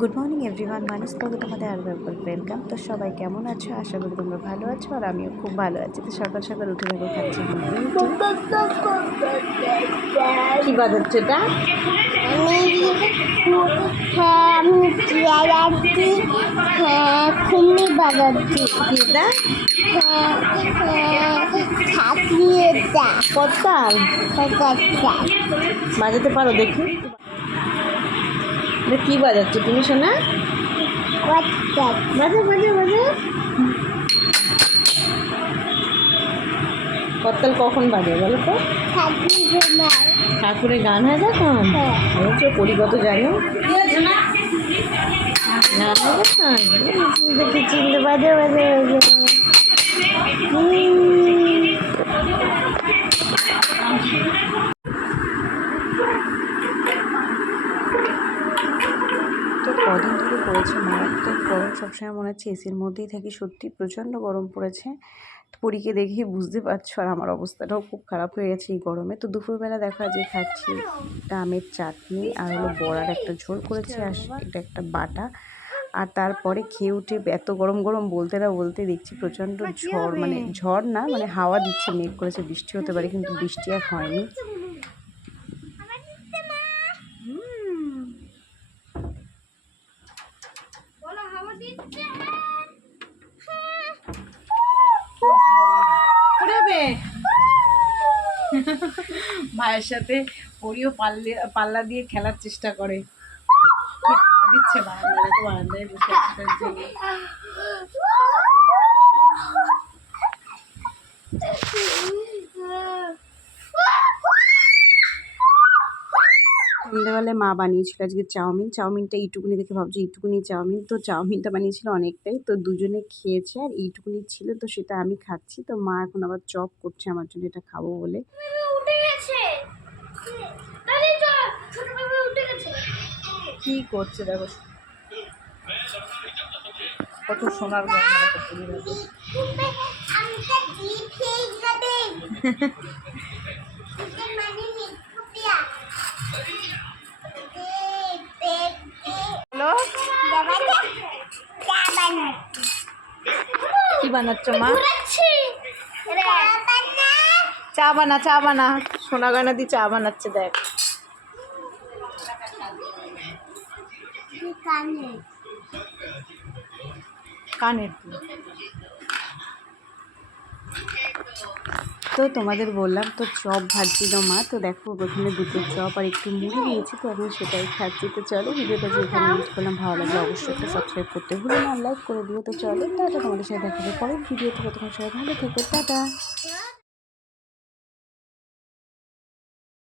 Good morning everyone, মানুষ ব্লগে তোমাদের আরও একবার ওয়েলকাম। তো সবাই কেমন আছো? আশা করি তোমরা ভালো আছো, আর আমিও খুব ভালো আছি। তো সকাল সকাল উঠে দেখো খাচ্ছি এখন কি বাজাচ্ছে এটা? খুন্নি বাজাচ্ছি। কতাল বাজাতে পারো? দেখি কি বাজাচ্ছো তুমি শোনা? বাজে বাজে বাজে। কতাল কখন বাজে বলো তো? ঠাকুরের গান হয় যখন বলছো পরিগত জানো না, দেখি চিনতে বাজে বাজে বাজে। তো কদিন ধরে পড়েছে মারাত্মক গরম, সবসময় মনে হচ্ছে এসির মধ্যেই থাকি। সত্যি প্রচণ্ড গরম পড়েছে। পরীকে দেখে বুঝতে পারছো, আর আমার অবস্থাটাও খুব খারাপ হয়ে গেছে এই গরমে। তো দুপুরবেলা দেখা যে খাচ্ছি আমের চাটনি আর হলো বড়ার একটা ঝোল করেছে, আর এটা একটা বাটা। আর তারপরে খেয়ে উঠে এত গরম গরম বলতে না বলতে দেখছি প্রচণ্ড ঝড়, মানে ঝড় না, মানে হাওয়া দিচ্ছে, মেঘ করেছে, বৃষ্টি হতে পারে, কিন্তু বৃষ্টি আর হয়নি। ভাইয়ের সাথে পরিও পাল্লা দিয়ে খেলার চেষ্টা করে, দিচ্ছে বারান্দায় বসে সন্ধ্যেবেলায় মা বানিয়েছিল আজকে চাউমিনটা এইটুকুনি দেখে ভাবছি এইটুকুনি চাউমিন, তো চাউমিনটা বানিয়েছিল অনেকটাই, তো দুজনে খেয়েছে, আর এইটুকুনি ছিল, তো সেটা আমি খাচ্ছি। তো মা এখন আবার চপ করছে আমার জন্য, এটা খাবো বলে। কি করছে দেখো, কত সোনার গয়না কি বানাচ্ছ মা? চা বানা সোনা গয়না দিয়ে চা বানাচ্ছে, দেখ কানের। তো তোমাদের বললাম তো চপ ভাজছিল মা, তো দেখো প্রথমে দুটো চপ আর একটু মুড়ি নিয়েছি, তো এখন সেটাই খাচ্ছি। তো চলো ভিডিওটা যে এখানে এডিট করলাম, ভালো লাগলে অবশ্যই একটা সাবস্ক্রাইব করতে ভুলো না, লাইক করে দিও। তো চলো টাটা, তোমাদের সাথে দেখা হবে পরের ভিডিওতে। ততক্ষণ সবাই ভালো থেকো, টাটা।